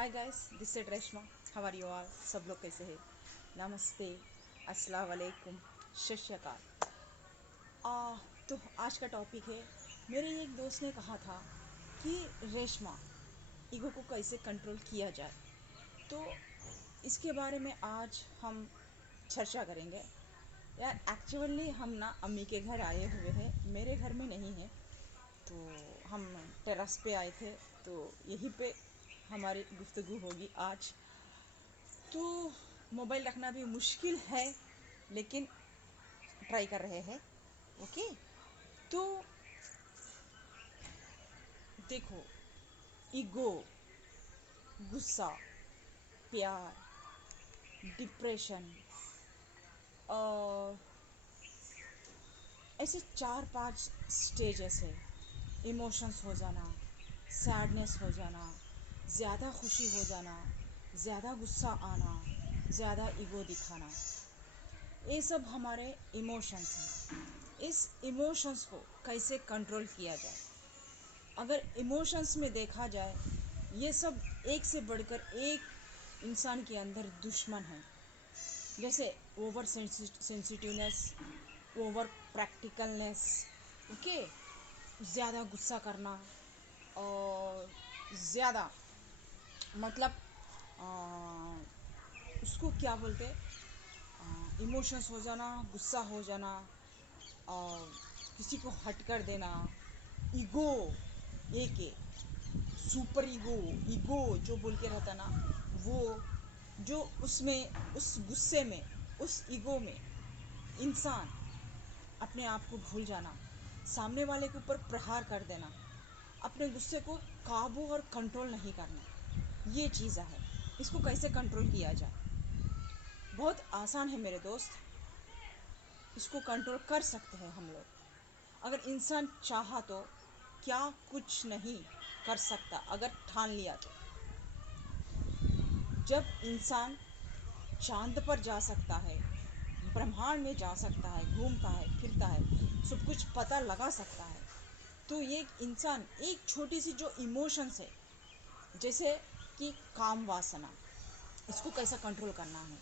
Hi guys, this is Reshma. How are you all? सब लोग कैसे हैं? नमस्ते, अस्सलाम वालेकुम, सत श्री अकाल। तो आज का टॉपिक है, मेरे एक दोस्त ने कहा था कि रेशमा, ईगो को कैसे कंट्रोल किया जाए। तो इसके बारे में आज हम चर्चा करेंगे। यार एक्चुअली हम ना अम्मी के घर आए हुए हैं, मेरे घर में नहीं है। तो हम टेरेस पे आए थे, तो यहीं पे हमारी गुफ्तगू होगी आज। तो मोबाइल रखना भी मुश्किल है, लेकिन ट्राई कर रहे हैं। ओके। तो देखो, ईगो, गुस्सा, प्यार, डिप्रेशन, और ऐसे 4-5 स्टेजेस है। इमोशंस हो जाना, सैडनेस हो जाना, ज़्यादा खुशी हो जाना, ज़्यादा गुस्सा आना, ज़्यादा ईगो दिखाना, ये सब हमारे इमोशंस हैं। इस इमोशंस को कैसे कंट्रोल किया जाए? अगर इमोशंस में देखा जाए, ये सब एक से बढ़कर एक इंसान के अंदर दुश्मन है। जैसे ओवर सेंसिटिवनेस, ओवर प्रैक्टिकलनेस, ओके, ज़्यादा गुस्सा करना, और ज़्यादा मतलब उसको क्या बोलते, इमोशंस हो जाना, गुस्सा हो जाना, और किसी को हट कर देना। ईगो, एक है सुपर ईगो। ईगो जो बोल के रहता ना, वो जो उसमें, उस गुस्से में, उस ईगो में इंसान अपने आप को भूल जाना, सामने वाले के ऊपर प्रहार कर देना, अपने गुस्से को काबू और कंट्रोल नहीं करना, ये चीज़ है। इसको कैसे कंट्रोल किया जाए? बहुत आसान है मेरे दोस्त। इसको कंट्रोल कर सकते हैं हम लोग, अगर इंसान चाहा तो। क्या कुछ नहीं कर सकता अगर ठान लिया तो। जब इंसान चांद पर जा सकता है, ब्रह्मांड में जा सकता है, घूमता है, फिरता है, सब कुछ पता लगा सकता है, तो ये इंसान एक छोटी सी जो इमोशंस है, जैसे कि काम वासना, इसको कैसा कंट्रोल करना है,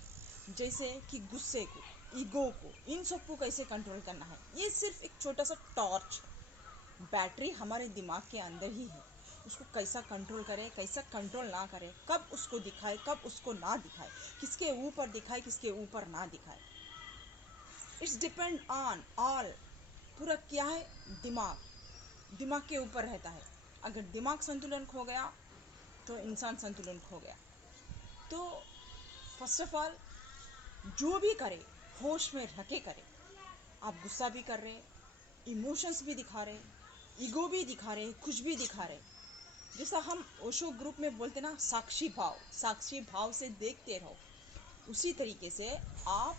जैसे कि गुस्से को, ईगो को, इन सबको कैसे कंट्रोल करना है, ये सिर्फ एक छोटा सा टॉर्च है। बैटरी हमारे दिमाग के अंदर ही है। उसको कैसा कंट्रोल करे, कैसा कंट्रोल ना करे, कब उसको दिखाए, कब उसको ना दिखाए, किसके ऊपर दिखाए, किसके ऊपर ना दिखाए, इट्स डिपेंड ऑन ऑल। पूरा क्या है, दिमाग, दिमाग के ऊपर रहता है। अगर दिमाग संतुलन खो गया तो इंसान संतुलन खो गया। तो फर्स्ट ऑफ ऑल, जो भी करे होश में रह के करे। आप गुस्सा भी कर रहे, इमोशंस भी दिखा रहे, ईगो भी दिखा रहे, कुछ भी दिखा रहे, जैसा हम ओशो ग्रुप में बोलते ना, साक्षी भाव, साक्षी भाव से देखते रहो। उसी तरीके से आप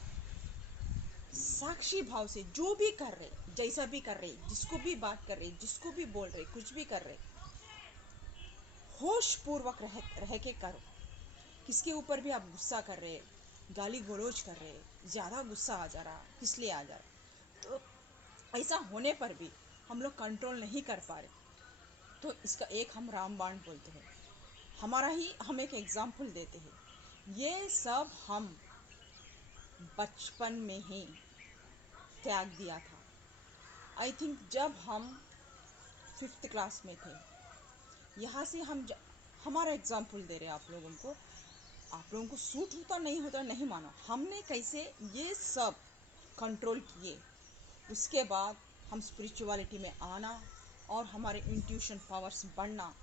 साक्षी भाव से जो भी कर रहे, जैसा भी कर रहे, जिसको भी बात कर रहे, जिसको भी बोल रहे, कुछ भी कर रहे, होश पूर्वक रह के करो। किसके ऊपर भी आप गुस्सा कर रहे, गाली गलौज कर रहे, ज़्यादा गुस्सा आ जा रहा, किस लिए आ जा रहा, तो ऐसा होने पर भी हम लोग कंट्रोल नहीं कर पा रहे, तो इसका एक हम रामबाण बोलते हैं। हमारा ही हम एक एग्जाम्पल देते हैं। ये सब हम बचपन में ही त्याग दिया था। आई थिंक जब हम 5th क्लास में थे। यहाँ से हमारा एग्जाम्पल दे रहे हैं आप लोगों को। आप लोगों को सूट होता नहीं होता नहीं मानो, हमने कैसे ये सब कंट्रोल किए। उसके बाद हम स्पिरिचुअलिटी में आना, और हमारे इंट्यूशन पावर्स बढ़ना,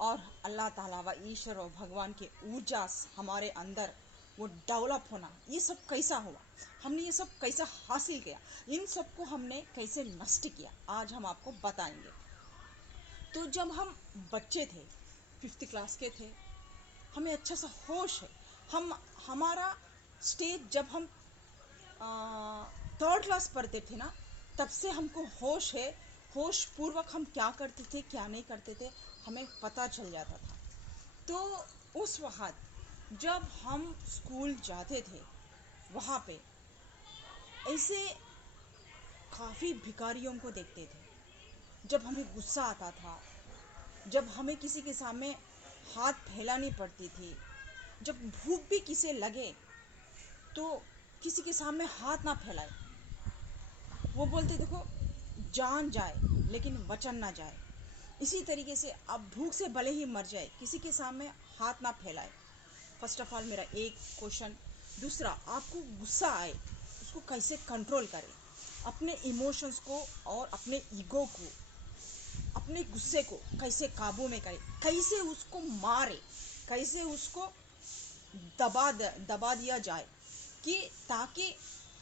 और अल्लाह ताला व ईश्वर और भगवान के ऊर्जा हमारे अंदर वो डेवलप होना, ये सब कैसा हुआ, हमने ये सब कैसा हासिल किया, इन सब को हमने कैसे नष्ट किया, आज हम आपको बताएंगे। तो जब हम बच्चे थे, 5th क्लास के थे, हमें अच्छा सा होश है। हम हमारा स्टेज जब हम 3rd क्लास पढ़ते थे ना, तब से हमको होश है। होश पूर्वक हम क्या करते थे, क्या नहीं करते थे, हमें पता चल जाता था। तो उस वक्त जब हम स्कूल जाते थे, वहाँ पे ऐसे काफ़ी भिखारियों को देखते थे। जब हमें गुस्सा आता था, जब हमें किसी के सामने हाथ फैलानी पड़ती थी। जब भूख भी किसे लगे तो किसी के सामने हाथ ना फैलाए। वो बोलते देखो, जान जाए लेकिन वचन ना जाए। इसी तरीके से आप भूख से भले ही मर जाए, किसी के सामने हाथ ना फैलाए। फर्स्ट ऑफ ऑल मेरा एक क्वेश्चन। दूसरा, आपको गुस्सा आए उसको कैसे कंट्रोल करें, अपने इमोशंस को और अपने ईगो को, अपने गुस्से को कैसे काबू में करें, कैसे उसको मारे, कैसे उसको दबा दिया जाए, कि ताकि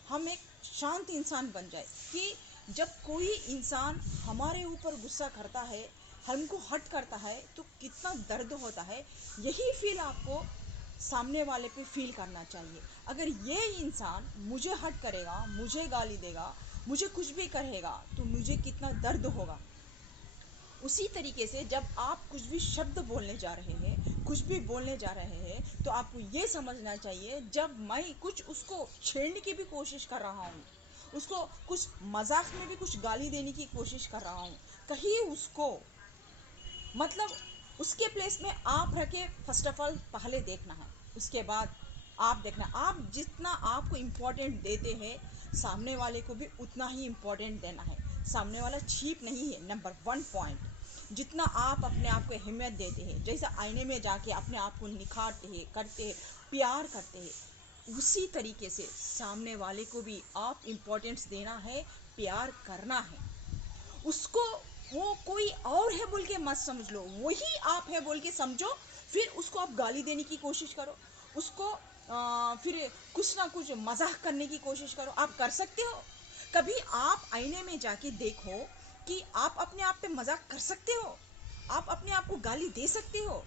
हम एक शांत इंसान बन जाए। कि जब कोई इंसान हमारे ऊपर गुस्सा करता है, हमको हर्ट करता है, तो कितना दर्द होता है, यही फील आपको सामने वाले पे फील करना चाहिए। अगर ये इंसान मुझे हर्ट करेगा, मुझे गाली देगा, मुझे कुछ भी कहेगा, तो मुझे कितना दर्द होगा। उसी तरीके से जब आप कुछ भी शब्द बोलने जा रहे हैं, कुछ भी बोलने जा रहे हैं, तो आपको ये समझना चाहिए, जब मैं कुछ उसको छेड़ने की भी कोशिश कर रहा हूँ, उसको कुछ मजाक में भी कुछ गाली देने की कोशिश कर रहा हूँ, कहीं उसको मतलब उसके प्लेस में आप रखे। फर्स्ट ऑफ ऑल पहले देखना है, उसके बाद आप देखना। आप जितना आपको इम्पोर्टेंट देते हैं, सामने वाले को भी उतना ही इम्पोर्टेंट देना है। सामने वाला चीप नहीं है। नंबर वन पॉइंट, जितना आप अपने आप को अहमियत देते हैं, जैसे आईने में जाके अपने आप को निखारते हैं, करते हैं, प्यार करते हैं, उसी तरीके से सामने वाले को भी आप इम्पोर्टेंस देना है, प्यार करना है। उसको वो कोई और है बोल के मत समझ लो, वही आप है बोल के समझो। फिर उसको आप गाली देने की कोशिश करो, उसको फिर कुछ ना कुछ मजाक करने की कोशिश करो। आप कर सकते हो। कभी आप आईने में जाके देखो कि आप अपने आप पे मजाक कर सकते हो, आप अपने आप को गाली दे सकते हो।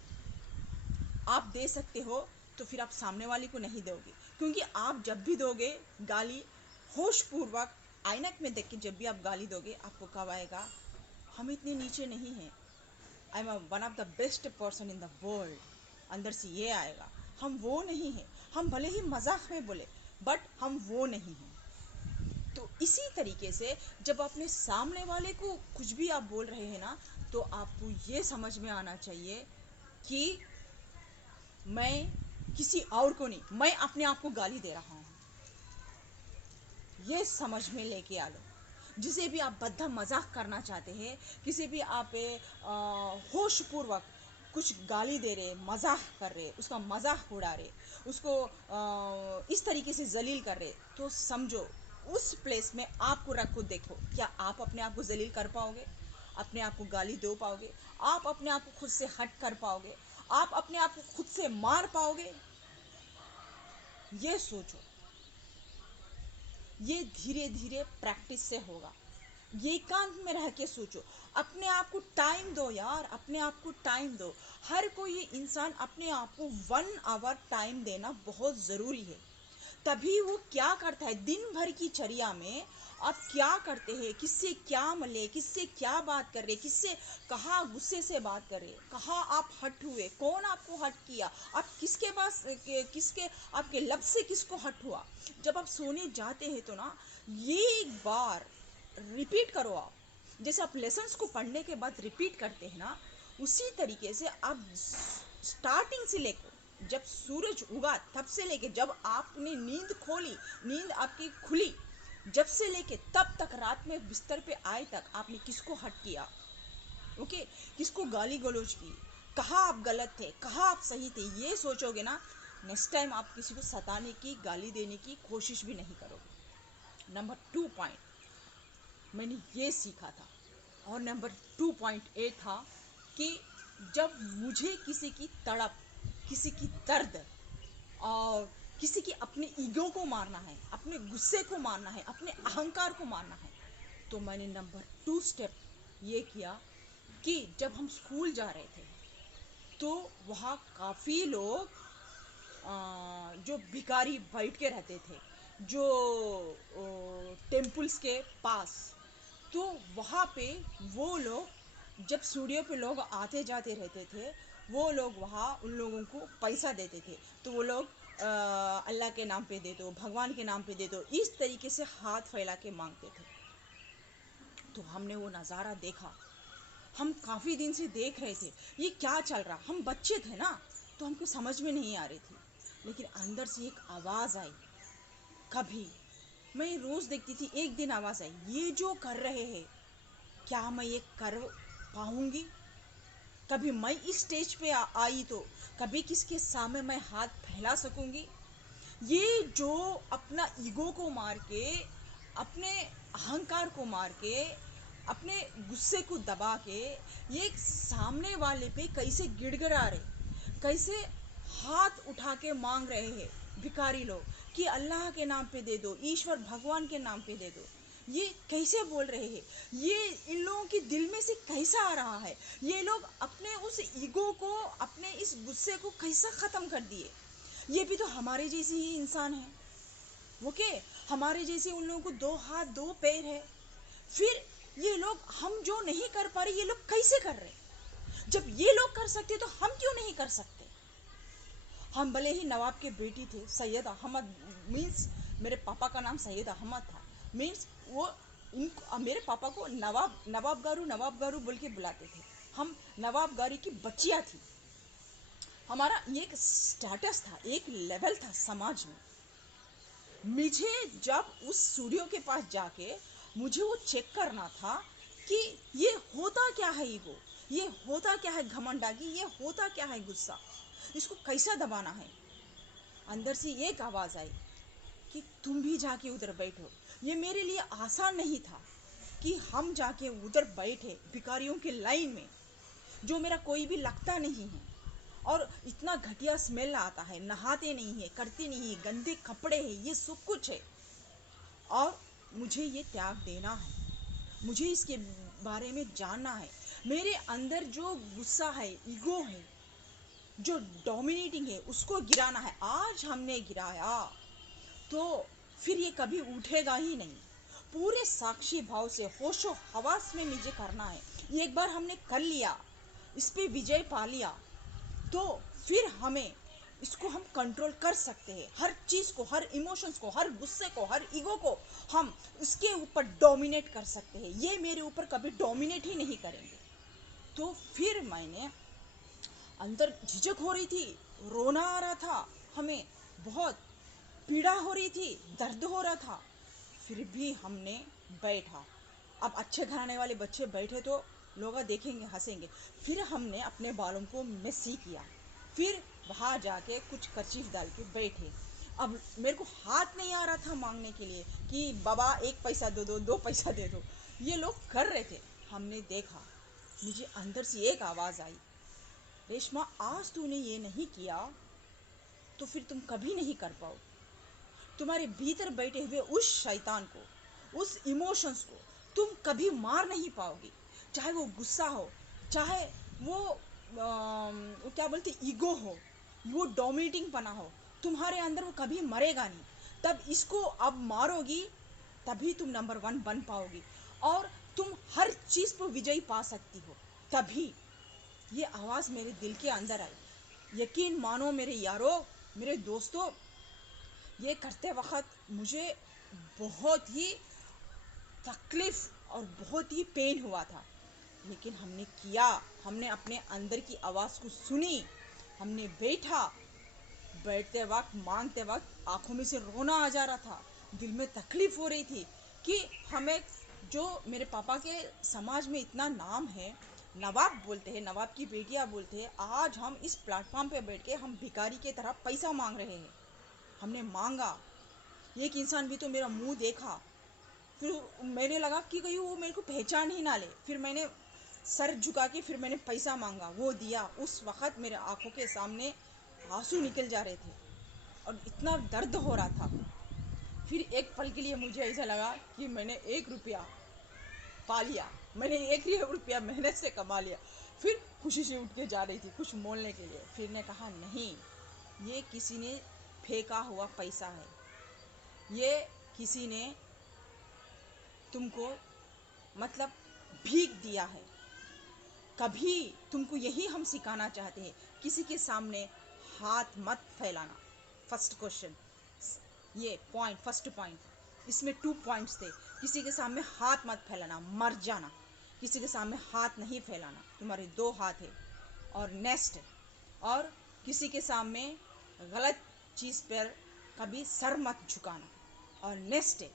आप दे सकते हो तो फिर आप सामने वाले को नहीं दोगे, क्योंकि आप जब भी दोगे गाली, होश पूर्वक आईनक में देख के जब भी आप गाली दोगे, आपको कब आएगा, हम इतने नीचे नहीं हैं, I am one of the best person in the world, अंदर से ये आएगा। हम वो नहीं हैं। हम भले ही मजाक में बोले, बट हम वो नहीं हैं। तो इसी तरीके से जब अपने सामने वाले को कुछ भी आप बोल रहे हैं ना, तो आपको ये समझ में आना चाहिए कि मैं किसी और को नहीं, मैं अपने आप को गाली दे रहा हूँ। ये समझ में लेके आ लो। जिसे भी आप बद्दा मजाक करना चाहते हैं, किसी भी आप होश पूर्वक कुछ गाली दे रहे, मजाक कर रहे, उसका मजाक उड़ा रहे, उसको इस तरीके से जलील कर रहे, तो समझो उस प्लेस में आपको रखो। देखो, क्या आप अपने आप को जलील कर पाओगे, अपने आप को गाली दे पाओगे, आप अपने आप को खुद से हट कर पाओगे, आप अपने आप को खुद से मार पाओगे? ये सोचो। ये धीरे धीरे प्रैक्टिस से होगा। ये एकांत में रह के सोचो, अपने आप को टाइम दो यार, अपने आप को टाइम दो। हर कोई इंसान अपने आप को 1 आवर टाइम देना बहुत ज़रूरी है। तभी वो क्या करता है दिन भर की चर्या में, आप क्या करते हैं, किससे क्या मिले, किससे क्या बात कर रहे, किससे कहाँ गुस्से से बात कर रहे, कहाँ आप हट हुए, कौन आपको हट किया, आप किसके पास किसके आपके लब से किसको हट हुआ। जब आप सोने जाते हैं तो ना, ये एक बार रिपीट करो आप। जैसे आप लेसन्स को पढ़ने के बाद रिपीट करते हैं ना, उसी तरीके से आप स्टार्टिंग से लेकर जब सूरज उगा तब से लेके जब आपने नींद खोली, नींद आपकी खुली, जब से लेके तब तक रात में बिस्तर पे आए तक आपने किसको हट किया, ओके, किसको गाली गलौज की, कहाँ आप गलत थे, कहाँ आप सही थे, ये सोचोगे ना, नेक्स्ट टाइम आप किसी को सताने की, गाली देने की कोशिश भी नहीं करोगे। नंबर 2 पॉइंट मैंने ये सीखा था, और नंबर 2 पॉइंट ए था कि जब मुझे किसी की तड़प, किसी की दर्द, और किसी की अपने ईगो को मारना है, अपने गुस्से को मारना है, अपने अहंकार को मारना है, तो मैंने नंबर 2 स्टेप ये किया कि जब हम स्कूल जा रहे थे, तो वहाँ काफ़ी लोग जो भिखारी बैठ के रहते थे, जो टेम्पल्स के पास, तो वहाँ पे वो लोग जब स्टूडियो पे लोग आते जाते रहते थे, वो लोग वहाँ उन लोगों को पैसा देते थे। तो वो लोग अल्लाह के नाम पे दे दो, भगवान के नाम पे दे दो, इस तरीके से हाथ फैला के मांगते थे। तो हमने वो नज़ारा देखा, हम काफ़ी दिन से देख रहे थे ये क्या चल रहा, हम बच्चे थे ना, तो हमको समझ में नहीं आ रही थी। लेकिन अंदर से एक आवाज़ आई। कभी मैं रोज़ देखती थी, एक दिन आवाज़ आई, ये जो कर रहे हैं क्या मैं ये कर पाऊंगी? कभी मैं इस स्टेज पे आई तो कभी किसके सामने मैं हाथ फैला सकूंगी? ये जो अपना ईगो को मार के, अपने अहंकार को मार के, अपने गुस्से को दबा के, ये सामने वाले पे कैसे गिड़गिड़ा रहे, कैसे हाथ उठा के मांग रहे हैं भिखारी लोग कि अल्लाह के नाम पे दे दो, ईश्वर भगवान के नाम पे दे दो। ये कैसे बोल रहे हैं? ये इन लोगों के दिल में से कैसा आ रहा है? ये लोग अपने उस ईगो को, अपने इस गुस्से को कैसा ख़त्म कर दिए? ये भी तो हमारे जैसे ही इंसान है, ओके? हमारे जैसे उन लोगों को दो हाथ दो पैर है। फिर ये लोग, हम जो नहीं कर पा रहे ये लोग कैसे कर रहे? जब ये लोग कर सकते तो हम क्यों नहीं कर सकते? हम भले ही नवाब के बेटी थे, सैयद अहमद, मीन्स मेरे पापा का नाम सैयद अहमद था, मीन्स वो मेरे पापा को नवाब गारू बोल के बुलाते थे। हम नवाब गारी की बच्चियाँ थी। हमारा ये एक स्टेटस था, एक लेवल था समाज में। मुझे जब उस स्टूडियो के पास जाके मुझे वो चेक करना था कि ये होता क्या है ईगो, ये होता क्या है घमंडागी, ये होता क्या है गुस्सा, इसको कैसा दबाना है। अंदर से एक आवाज़ आई कि तुम भी जाके उधर बैठो। ये मेरे लिए आसान नहीं था कि हम जाके उधर बैठे भिखारियों के लाइन में, जो मेरा कोई भी लगता नहीं है, और इतना घटिया स्मेल आता है, नहाते नहीं है, करते नहीं है, गंदे कपड़े हैं, ये सब कुछ है। और मुझे ये त्याग देना है, मुझे इसके बारे में जानना है। मेरे अंदर जो गुस्सा है, ईगो है, जो डोमिनेटिंग है, उसको गिराना है। आज हमने गिराया तो फिर ये कभी उठेगा ही नहीं। पूरे साक्षी भाव से होशो हवास में मुझे करना है। ये एक बार हमने कर लिया, इस पे विजय पा लिया, तो फिर हमें इसको हम कंट्रोल कर सकते हैं। हर चीज़ को, हर इमोशंस को, हर गुस्से को, हर ईगो को हम उसके ऊपर डोमिनेट कर सकते हैं। ये मेरे ऊपर कभी डोमिनेट ही नहीं करेंगे। तो फिर मैंने, अंदर झिझक हो रही थी, रोना आ रहा था, हमें बहुत पीड़ा हो रही थी, दर्द हो रहा था, फिर भी हमने बैठा। अब अच्छे घराने वाले बच्चे बैठे तो लोग देखेंगे, हंसेंगे। फिर हमने अपने बालों को मेसी किया, फिर वहाँ जाके कुछ कर्चीफ डाल के बैठे। अब मेरे को हाथ नहीं आ रहा था मांगने के लिए कि बाबा एक पैसा दे दो, दो पैसा दे दो। ये लोग कर रहे थे। हमने देखा, मुझे अंदर से एक आवाज़ आई, रेशमा आज तूने ये नहीं किया तो फिर तुम कभी नहीं कर पाओ। तुम्हारे भीतर बैठे हुए उस शैतान को, उस इमोशंस को तुम कभी मार नहीं पाओगी। चाहे वो गुस्सा हो, चाहे वो वो क्या बोलते ईगो हो, वो डोमिनेटिंग पना हो, तुम्हारे अंदर वो कभी मरेगा नहीं। तब इसको अब मारोगी, तभी तुम नंबर वन बन पाओगी और तुम हर चीज़ पर विजयी पा सकती हो। तभी ये आवाज़ मेरे दिल के अंदर आई। यकीन मानो मेरे यारों, मेरे दोस्तों, ये करते वक्त मुझे बहुत ही तकलीफ़ और बहुत ही पेन हुआ था। लेकिन हमने किया, हमने अपने अंदर की आवाज़ को सुनी, हमने बैठा। बैठते वक्त, मांगते वक्त आंखों में से रोना आ जा रहा था, दिल में तकलीफ़ हो रही थी कि हमें, जो मेरे पापा के समाज में इतना नाम है, नवाब बोलते हैं, नवाब की बेटियां बोलते हैं, आज हम इस प्लेटफॉर्म पे बैठ के हम भिखारी के तरह पैसा मांग रहे हैं। हमने मांगा, एक इंसान भी तो मेरा मुंह देखा, फिर मैंने लगा कि कहीं वो मेरे को पहचान ही ना ले। फिर मैंने सर झुका के फिर मैंने पैसा मांगा, वो दिया। उस वक़्त मेरे आंखों के सामने आंसू निकल जा रहे थे और इतना दर्द हो रहा था। फिर एक पल के लिए मुझे ऐसा लगा कि मैंने 1 रुपया पा लिया, मैंने 1 रुपया मेहनत से कमा लिया। फिर खुशी से उठ के जा रही थी कुछ मोलने के लिए। फिर ने कहा नहीं, ये किसी ने फेंका हुआ पैसा है, ये किसी ने तुमको मतलब भीख दिया है। कभी तुमको यही हम सिखाना चाहते हैं, किसी के सामने हाथ मत फैलाना। फर्स्ट क्वेश्चन, ये पॉइंट, फर्स्ट पॉइंट, इसमें 2 पॉइंट्स थे। किसी के सामने हाथ मत फैलाना, मर जाना। किसी के सामने हाथ नहीं फैलाना, तुम्हारे 2 हाथ है। और नेक्स्ट, और किसी के सामने गलत चीज़ पर कभी सर मत झुकाना। और नेक्स्ट,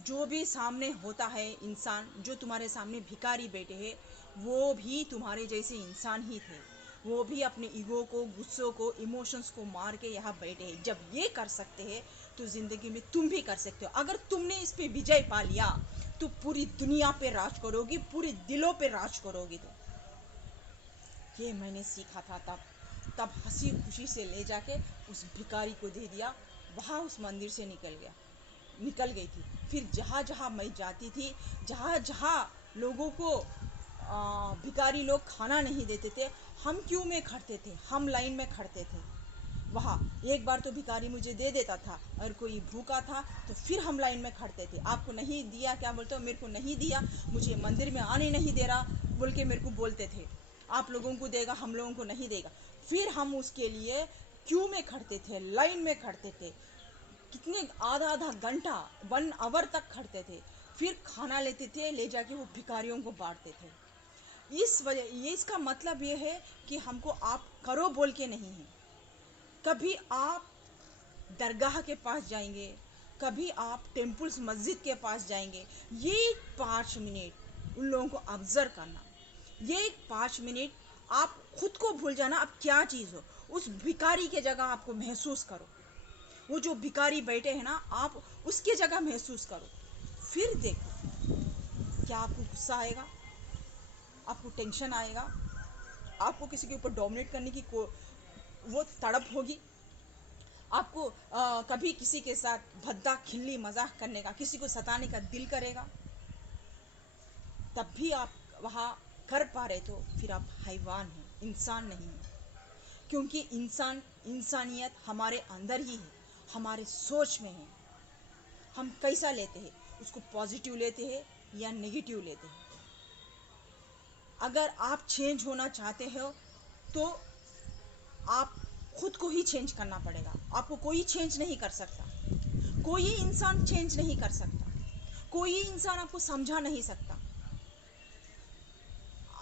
जो भी सामने होता है इंसान, जो तुम्हारे सामने भिखारी बैठे हैं, वो भी तुम्हारे जैसे इंसान ही थे। वो भी अपने ईगो को, गुस्सों को, इमोशंस को मार के यहाँ बैठे हैं। जब ये कर सकते हैं तो ज़िंदगी में तुम भी कर सकते हो। अगर तुमने इस पे विजय पा लिया तो पूरी दुनिया पे राज करोगी, पूरे दिलों पे राज करोगी। तो ये मैंने सीखा था तब हंसी खुशी से ले जाके उस भिखारी को दे दिया। वहाँ उस मंदिर से निकल गई थी। फिर जहाँ जहाँ मैं जाती थी, जहाँ जहाँ लोगों को भिखारी लोग खाना नहीं देते थे, हम क्यों में खड़ते थे, हम लाइन में खड़ते थे। वहाँ एक बार तो भिखारी मुझे दे देता था, और कोई भूखा था तो फिर हम लाइन में खड़ते थे। आपको नहीं दिया, क्या बोलते हो, मेरे को नहीं दिया, मुझे मंदिर में आने नहीं दे रहा बोल के मेरे को बोलते थे। आप लोगों को देगा, हम लोगों को नहीं देगा। फिर हम उसके लिए क्यू में खड़ते थे, लाइन में खड़ते थे, कितने आधा आधा घंटा, 1 आवर तक खड़ते थे। फिर खाना लेते थे, ले जाके वो भिखारियों को बांटते थे। इस वजह, ये इसका मतलब ये है कि हमको आप करो बोल के नहीं है। कभी आप दरगाह के पास जाएंगे, कभी आप टेम्पल्स, मस्जिद के पास जाएंगे, ये 5 मिनट उन लोगों को ऑब्जर्व करना, ये 5 मिनट आप खुद को भूल जाना आप क्या चीज़ हो। उस भिखारी के जगह आपको महसूस करो, वो जो भिखारी बैठे हैं ना, आप उसके जगह महसूस करो। फिर देखो क्या आपको गुस्सा आएगा, आपको टेंशन आएगा, आपको किसी के ऊपर डोमिनेट करने की वो तड़प होगी। आपको कभी किसी के साथ भद्दा खिल्ली मजाक करने का, किसी को सताने का दिल करेगा। तब भी आप वहाँ कर पा रहे तो फिर आप हैवान हैं, इंसान नहीं हैं। क्योंकि इंसानियत हमारे अंदर ही है, हमारे सोच में है। हम कैसा लेते हैं, उसको पॉजिटिव लेते हैं या नेगेटिव लेते हैं। अगर आप चेंज होना चाहते हो तो आप खुद को ही चेंज करना पड़ेगा। आपको कोई चेंज नहीं कर सकता, कोई इंसान चेंज नहीं कर सकता, कोई इंसान आपको समझा नहीं सकता।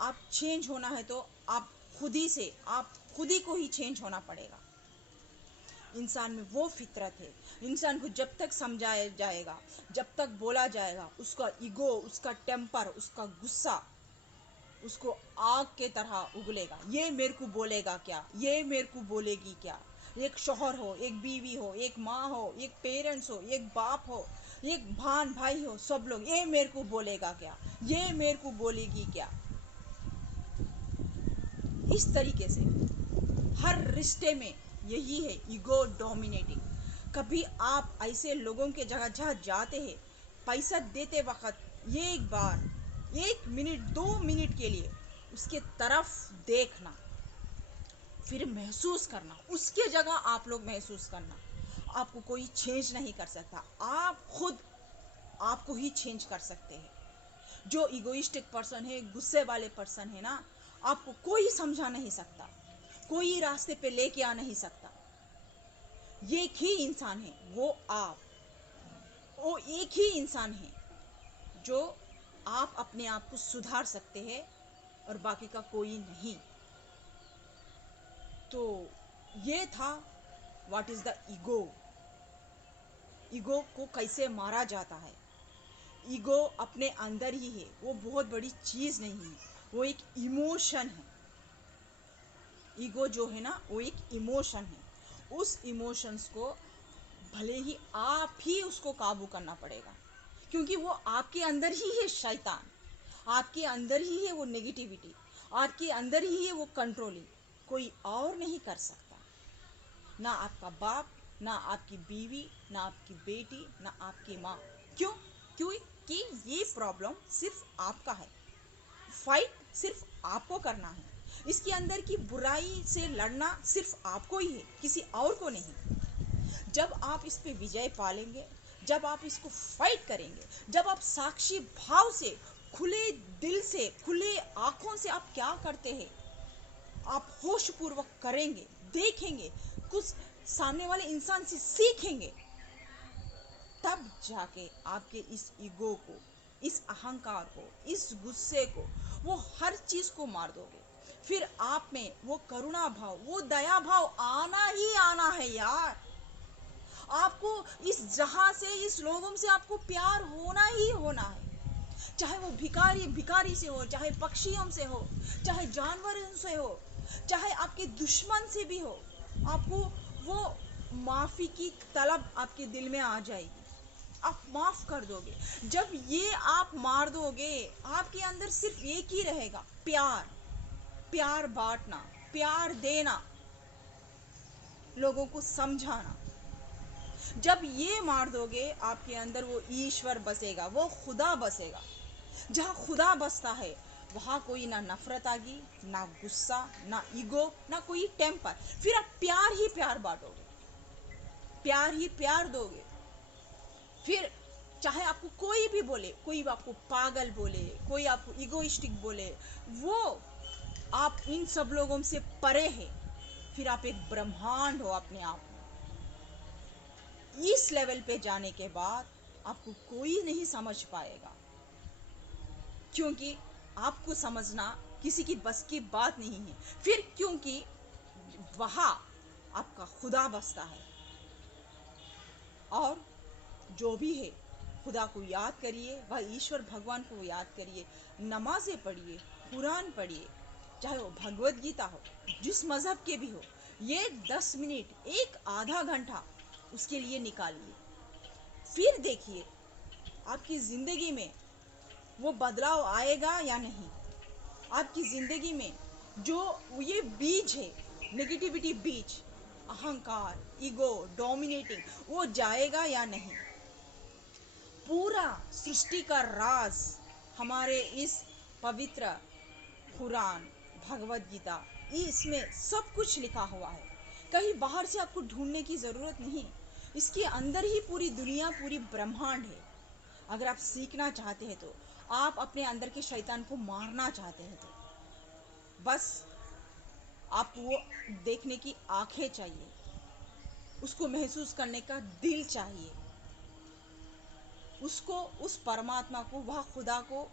आप चेंज होना है तो आप खुद ही को ही चेंज होना पड़ेगा। इंसान में वो फितरत है। इंसान को जब तक समझाया जाएगा, जब तक बोला जाएगा, उसका ईगो, उसका टेम्पर, उसका गुस्सा उसको आग के तरह उगलेगा। ये मेरे को बोलेगा क्या, ये मेरे को बोलेगी क्या। एक शौहर हो, एक बीवी हो, एक माँ हो, एक पेरेंट्स हो, एक बाप हो, एक भान भाई हो, सब लोग ये मेरे को बोलेगा क्या, ये मेरे को बोलेगी क्या। इस तरीके से हर रिश्ते में यही है, ईगो डोमिनेटिंग। कभी आप ऐसे लोगों के जगह जहाँ जाते हैं, पैसा देते वक्त एक बार 1 मिनट 2 मिनट के लिए उसके तरफ देखना, फिर महसूस करना, उसके जगह आप लोग महसूस करना। आपको कोई चेंज नहीं कर सकता, आप खुद आपको ही चेंज कर सकते हैं। जो इगोइस्टिक पर्सन है, गुस्से वाले पर्सन है ना, आपको कोई समझा नहीं सकता, कोई रास्ते पे लेके आ नहीं सकता। एक ही इंसान है वो एक ही इंसान है जो आप अपने आप को सुधार सकते हैं, और बाकी का कोई नहीं। तो ये था what is the ego, ego को कैसे मारा जाता है। ईगो अपने अंदर ही है, वो बहुत बड़ी चीज नहीं है, वो एक इमोशन है। ईगो जो है ना, वो एक इमोशन है। उस इमोशंस को भले ही आप ही उसको काबू करना पड़ेगा, क्योंकि वो आपके अंदर ही है शैतान, आपके अंदर ही है वो नेगेटिविटी, आपके अंदर ही है वो कंट्रोलिंग। कोई और नहीं कर सकता, ना आपका बाप, ना आपकी बीवी, ना आपकी बेटी, ना आपकी माँ। क्यों? क्योंकि ये प्रॉब्लम सिर्फ आपका है, फाइट सिर्फ आपको करना है। इसके अंदर की बुराई से लड़ना सिर्फ आपको ही है, किसी और को नहीं। जब आप इस पे विजय पालेंगे, जब आप इसको फाइट करेंगे, जब आप साक्षी भाव से, खुले दिल से, खुले आंखों से आप क्या करते हैं, आप होश पूर्वक करेंगे, देखेंगे, कुछ सामने वाले इंसान से सीखेंगे, तब जाके आपके इस ईगो को इस अहंकार को, इस गुस्से को, वो हर चीज को मार दोगे, फिर आप में वो करुणा भाव, वो दया भाव आना ही आना है यार। आपको इस जहां से, इस लोगों से आपको प्यार होना ही होना है। चाहे वो भिखारी भिखारी से हो, चाहे पक्षियों से हो, चाहे जानवरों से हो, चाहे आपके दुश्मन से भी हो, आपको वो माफी की तलब आपके दिल में आ जाएगी, आप माफ कर दोगे। जब ये आप मार दोगे, आपके अंदर सिर्फ एक ही रहेगा, प्यार। प्यार बांटना, प्यार देना, लोगों को समझाना। जब ये मार दोगे, आपके अंदर वो ईश्वर बसेगा, वो खुदा बसेगा। जहाँ खुदा बसता है वहाँ कोई ना नफरत आगी, ना गुस्सा, ना ईगो, ना कोई टेम्पर। फिर आप प्यार ही प्यार बांटोगे, प्यार ही प्यार दोगे। फिर चाहे आपको कोई भी बोले, कोई आपको पागल बोले, कोई आपको इगोइस्टिक बोले, वो आप इन सब लोगों से परे है। फिर आप एक ब्रह्मांड हो अपने आप में। इस लेवल पे जाने के बाद आपको कोई नहीं समझ पाएगा, क्योंकि आपको समझना किसी की बस की बात नहीं है। फिर क्योंकि वहां आपका खुदा बसता है। और जो भी है, खुदा को याद करिए, वह ईश्वर भगवान को याद करिए, नमाजें पढ़िए, कुरान पढ़िए, चाहे वो भगवत गीता हो, जिस मजहब के भी हो। ये 10 मिनट, एक आधा घंटा उसके लिए निकालिए। फिर देखिए आपकी जिंदगी में वो बदलाव आएगा या नहीं। आपकी जिंदगी में जो ये बीज है, नेगेटिविटी बीज, अहंकार, ईगो, डोमिनेटिंग, वो जाएगा या नहीं। पूरा सृष्टि का राज हमारे इस पवित्र कुरान, भगवत गीता, इसमें सब कुछ लिखा हुआ है। कहीं बाहर से आपको ढूंढने की जरूरत नहीं, इसके अंदर ही पूरी दुनिया, पूरी ब्रह्मांड है। अगर आप सीखना चाहते हैं तो, आप अपने अंदर के शैतान को मारना चाहते हैं तो, बस आप वो देखने की आंखें चाहिए, उसको महसूस करने का दिल चाहिए, उसको, उस परमात्मा को, वह खुदा को,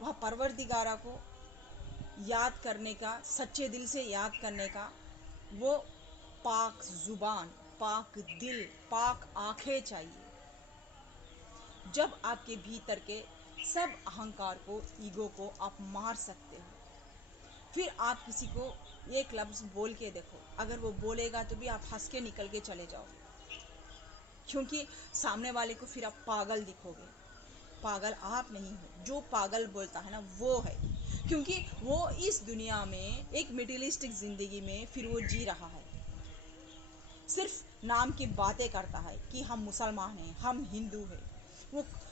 वह परवरदिगारा को याद करने का, सच्चे दिल से याद करने का वो पाक जुबान, पाक दिल, पाक आंखें चाहिए। जब आपके भीतर के सब अहंकार को, ईगो को आप मार सकते हो, फिर आप किसी को एक लफ्ज बोल के देखो, अगर वो बोलेगा तो भी आप हंस के निकल के चले जाओ, क्योंकि सामने वाले को फिर आप पागल दिखोगे। पागल आप नहीं हो, जो पागल बोलता है ना वो है, क्योंकि वो इस दुनिया में एक मिडिलिस्टिक जिंदगी में फिर वो जी रहा है, सिर्फ नाम की बातें करता है कि हम मुसलमान हैं, हम हिंदू हैं।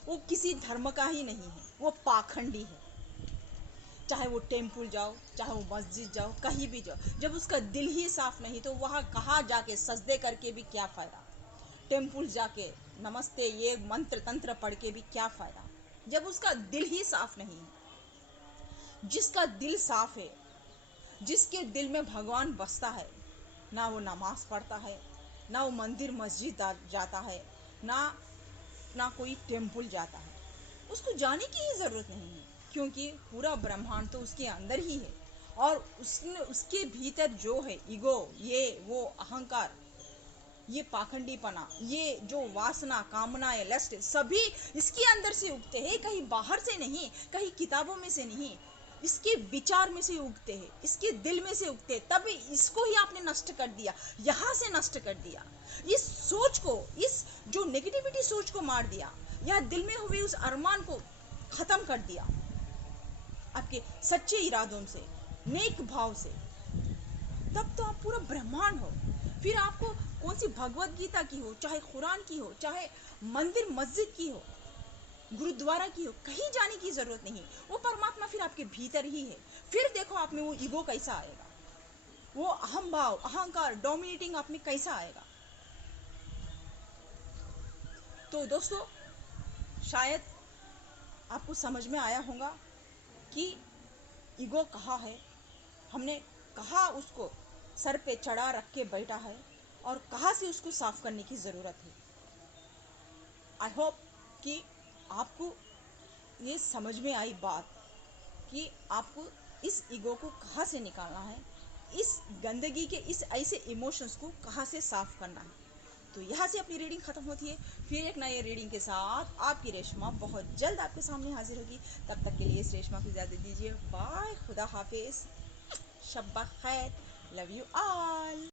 वो किसी धर्म का ही नहीं है, वो पाखंडी है। चाहे वो टेम्पल जाओ, चाहे वो मस्जिद जाओ, कहीं भी जाओ, जब उसका दिल ही साफ नहीं तो वहाँ कहाँ जाके सजदे करके भी क्या फायदा। टेम्पल जाके नमस्ते ये मंत्र तंत्र पढ़ के भी क्या फायदा, जब उसका दिल ही साफ नहीं है। जिसका दिल साफ है, जिसके दिल में भगवान बसता है, ना वो नमाज पढ़ता है, ना वो मंदिर मस्जिद जाता है, ना कोई टेम्पल जाता है, उसको जाने की ही जरूरत नहीं है, क्योंकि पूरा ब्रह्मांड तो उसके अंदर ही है। और उसने, उसके भीतर जो है ईगो, ये वो अहंकार, ये पाखंडीपना, ये जो वासना, कामनाएं, लस्ट, सभी इसके अंदर से उगते हैं, कहीं बाहर से नहीं, कहीं किताबों में से नहीं, इसके विचार में से उगते हैं, इसके दिल में से उगते हैं। तभी इसको ही आपने नष्ट कर दिया, यहाँ से नष्ट कर दिया, इस सोच को, इस जो नेगेटिविटी सोच को मार दिया, या दिल में हुए उस अरमान को खत्म कर दिया आपके सच्चे इरादों से, नेक भाव से। तब तो आप पूरा ब्रह्मांड हो। फिर आपको कौन सी भगवत गीता की हो, चाहे कुरान की हो, चाहे मंदिर मस्जिद की हो, गुरुद्वारा की हो, कहीं जाने की जरूरत नहीं। वो परमात्मा फिर आपके भीतर ही है। फिर देखो आप में वो ईगो कैसा आएगा, वो अहम भाव, अहंकार, डोमिनेटिंग आप में कैसा आएगा। तो दोस्तों, शायद आपको समझ में आया होगा कि ईगो कहाँ है, हमने कहाँ उसको सर पे चढ़ा रख के बैठा है, और कहाँ से उसको साफ करने की ज़रूरत है। आई होप कि आपको ये समझ में आई बात कि आपको इस ईगो को कहाँ से निकालना है, इस गंदगी के इस ऐसे इमोशंस को कहाँ से साफ करना है। तो यहाँ से अपनी रीडिंग ख़त्म होती है। फिर एक नई रीडिंग के साथ आपकी रेशमा बहुत जल्द आपके सामने हाजिर होगी। तब तक के लिए इस रेशमा को इजाज़त दीजिए। बाय, खुदा हाफिज़, शब्बा खैर, लव यू ऑल।